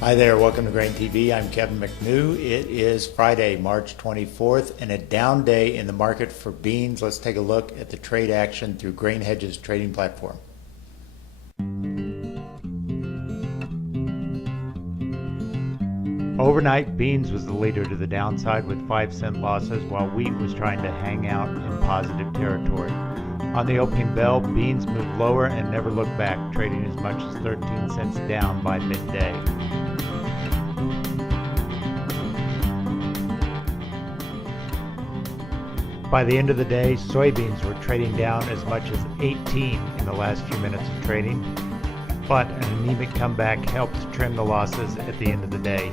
Hi there, welcome to Grain TV. I'm Kevin McNew. It is Friday, March 24th, and a down day in the market for beans. Let's take a look at the trade action through Grain Hedge's trading platform. Overnight, beans was the leader to the downside with 5-cent losses, while wheat was trying to hang out in positive territory. On the opening bell, beans moved lower and never looked back, trading as much as 13 cents down by midday. By the end of the day, soybeans were trading down as much as 18 in the last few minutes of trading, but an anemic comeback helped trim the losses at the end of the day.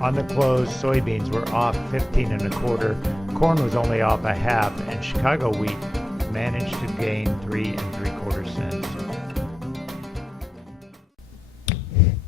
On the close, soybeans were off 15 1/4, corn was only off a half, and Chicago wheat managed to gain 3 3/4 cents.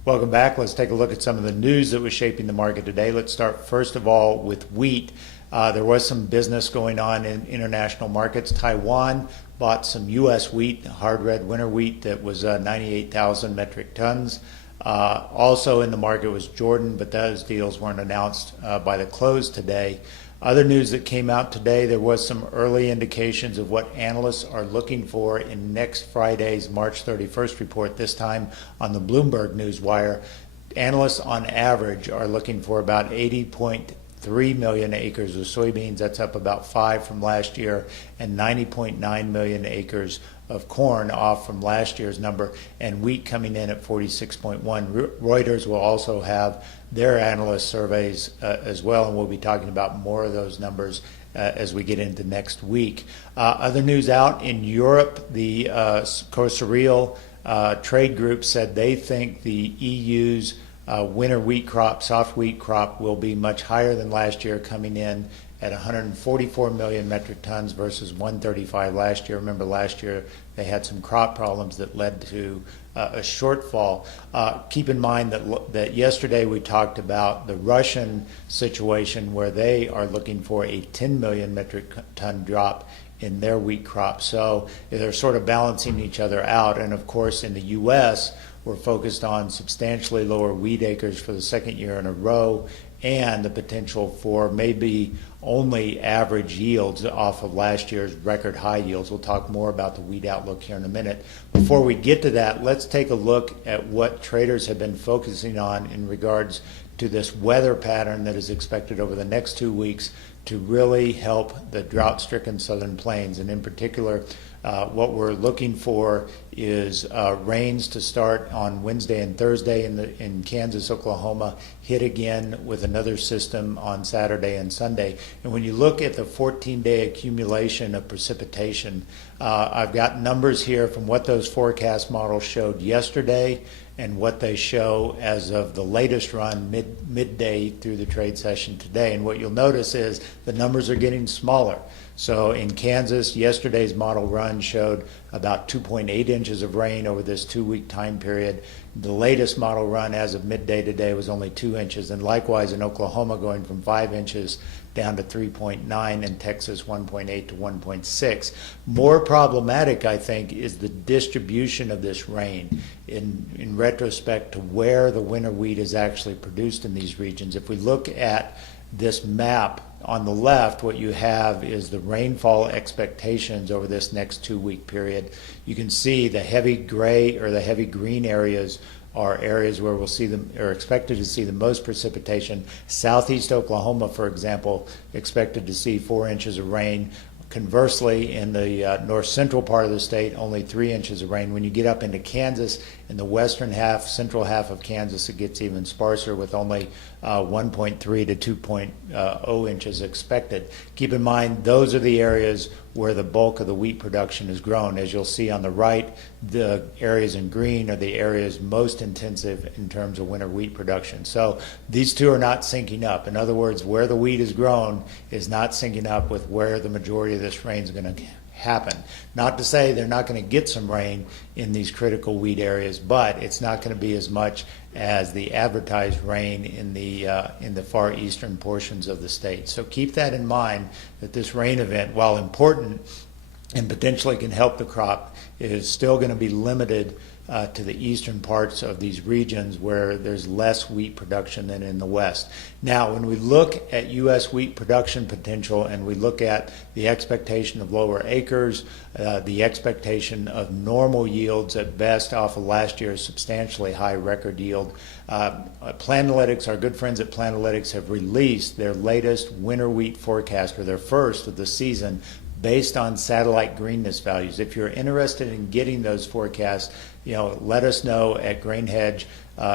Welcome back. Let's take a look at some of the news that was shaping the market today. Let's start first of all with wheat. There was some business going on in international markets. Taiwan bought some U.S. wheat, hard red winter wheat that was 98,000 metric tons. Also in the market was Jordan, but those deals weren't announced by the close today. Other news that came out today, there was some early indications of what analysts are looking for in next Friday's March 31st report, this time on the Bloomberg Newswire. Analysts on average are looking for about 80.3 million acres of soybeans. That's up about 5 from last year, and 90.9 million acres of corn, off from last year's number, and wheat coming in at 46.1. Reuters will also have their analyst surveys as well, and we'll be talking about more of those numbers as we get into next week. Other news out in Europe, the Corsarial trade group said they think the EU's winter wheat crop, soft wheat crop, will be much higher than last year, coming in at 144 million metric tons versus 135 last year. Remember, last year they had some crop problems that led to a shortfall. Keep in mind that yesterday we talked about the Russian situation, where they are looking for a 10 million metric ton drop in their wheat crop. So they're sort of balancing each other out. And of course, in the U.S., we're focused on substantially lower wheat acres for the second year in a row, and the potential for maybe only average yields off of last year's record high yields. We'll talk more about the wheat outlook here in a minute. Before we get to that, let's take a look at what traders have been focusing on in regards to this weather pattern that is expected over the next 2 weeks to really help the drought-stricken southern plains. And in particular, what we're looking for is rains to start on Wednesday and Thursday in Kansas, Oklahoma, hit again with another system on Saturday and Sunday. And when you look at the 14-day accumulation of precipitation, I've got numbers here from what those forecast models showed yesterday and what they show as of the latest run midday through the trade session today. And what you'll notice is the numbers are getting smaller. So in Kansas, yesterday's model run showed about 2.8 inches of rain over this 2-week time period. The latest model run as of midday today was only 2 inches. And likewise in Oklahoma, going from 5 inches down to 3.9, and Texas 1.8 to 1.6. More problematic, I think, is the distribution of this rain in retrospect to where the winter wheat is actually produced in these regions. If we look at this map on the left, what you have is the rainfall expectations over this next 2-week period. You can see the heavy gray or the heavy green areas are areas where we'll see them, or expected to see the most precipitation. Southeast Oklahoma, for example, expected to see 4 inches of rain. Conversely, in the north central part of the state, only 3 inches of rain. When you get up into Kansas, in the western half, central half of Kansas, it gets even sparser with only 1.3 to 2.0 inches expected. Keep in mind, those are the areas where the bulk of the wheat production is grown. As you'll see on the right, the areas in green are the areas most intensive in terms of winter wheat production. So these two are not syncing up. In other words, where the wheat is grown is not syncing up with where the majority of this rain is going to happen. Not to say they're not going to get some rain in these critical wheat areas, but it's not going to be as much as the advertised rain in the far eastern portions of the state. So keep that in mind, that this rain event, while important and potentially can help the crop, is still going to be limited to the eastern parts of these regions where there's less wheat production than in the west. Now, when we look at U.S. wheat production potential and we look at the expectation of lower acres, the expectation of normal yields at best off of last year's substantially high record yield, Planalytics, our good friends at Planalytics, have released their latest winter wheat forecast, or their first of the season, based on satellite greenness values. If you're interested in getting those forecasts, let us know at GrainHedge.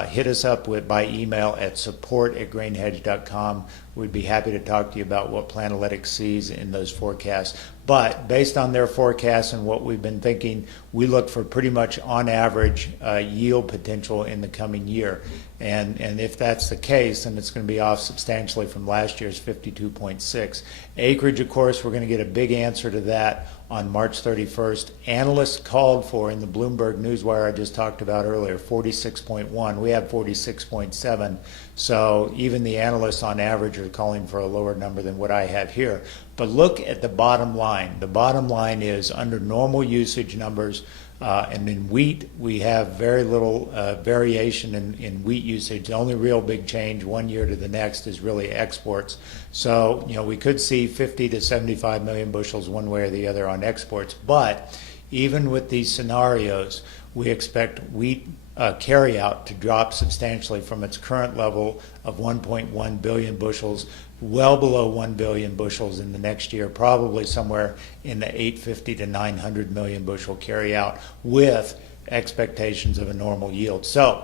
Hit us up by email at support@grainhedge.com. We'd be happy to talk to you about what Planalytics sees in those forecasts. But based on their forecasts and what we've been thinking, we look for pretty much on average yield potential in the coming year. And if that's the case, then it's going to be off substantially from last year's 52.6. Acreage, of course, we're going to get a big answer to that on March 31st. Analysts called for, in the Bloomberg Newswire I just talked about earlier, 46.1. We have 46.7. So even the analysts on average are calling for a lower number than what I have here. But look at the bottom line. The bottom line is under normal usage numbers, and in wheat, we have very little variation in wheat usage. The only real big change one year to the next is really exports. So, we could see 50 to 75 million bushels one way or the other on exports. But even with these scenarios, we expect wheat carryout to drop substantially from its current level of 1.1 billion bushels, well below 1 billion bushels in the next year, probably somewhere in the 850 to 900 million bushel carryout, with expectations of a normal yield. So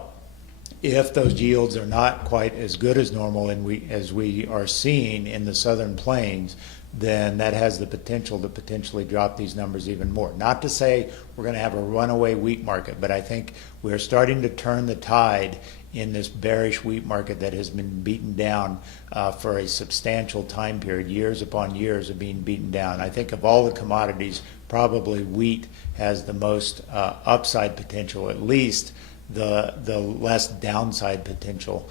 if those yields are not quite as good as normal as we are seeing in the southern plains, then that has the potential to potentially drop these numbers even more. Not to say we're going to have a runaway wheat market, but I think we're starting to turn the tide in this bearish wheat market that has been beaten down for a substantial time period, years upon years of being beaten down. I think of all the commodities, probably wheat has the most upside potential, at least the less downside potential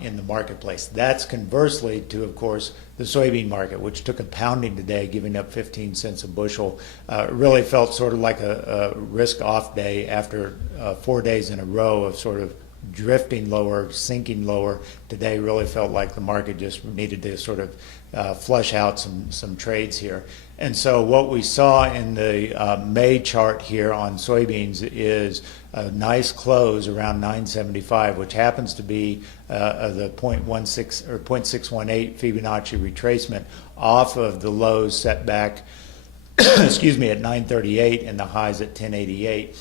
in the marketplace. That's conversely to, of course, the soybean market, which took a pounding today, giving up 15 cents a bushel. It really felt sort of like a risk-off day after 4 days in a row of sort of drifting lower, sinking lower. Today really felt like the market just needed to sort of flush out some trades here. And so what we saw in the May chart here on soybeans is a nice close around 975, which happens to be the 0.16 or 0.618 Fibonacci retracement off of the lows set back excuse me, at 938 and the highs at 1088.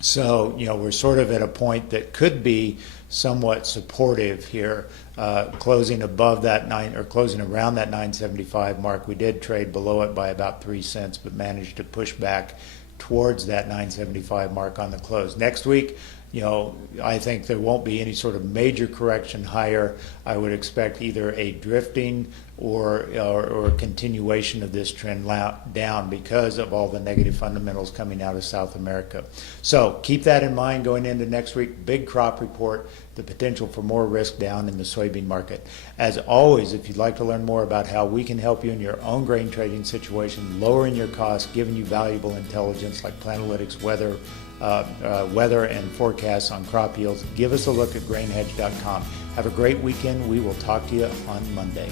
So, we're sort of at a point that could be somewhat supportive here, closing above that closing around that 975 mark. We did trade below it by about 3 cents, but managed to push back towards that 975 mark on the close. Next week, I think there won't be any sort of major correction higher. I would expect either a drifting or continuation of this trend down because of all the negative fundamentals coming out of South America. So keep that in mind going into next week. Big crop report, the potential for more risk down in the soybean market. As always, if you'd like to learn more about how we can help you in your own grain trading situation, lowering your costs, giving you valuable intelligence like Planalytics, weather and forecasts on crop yields, give us a look at grainhedge.com. Have a great weekend. We will talk to you on Monday.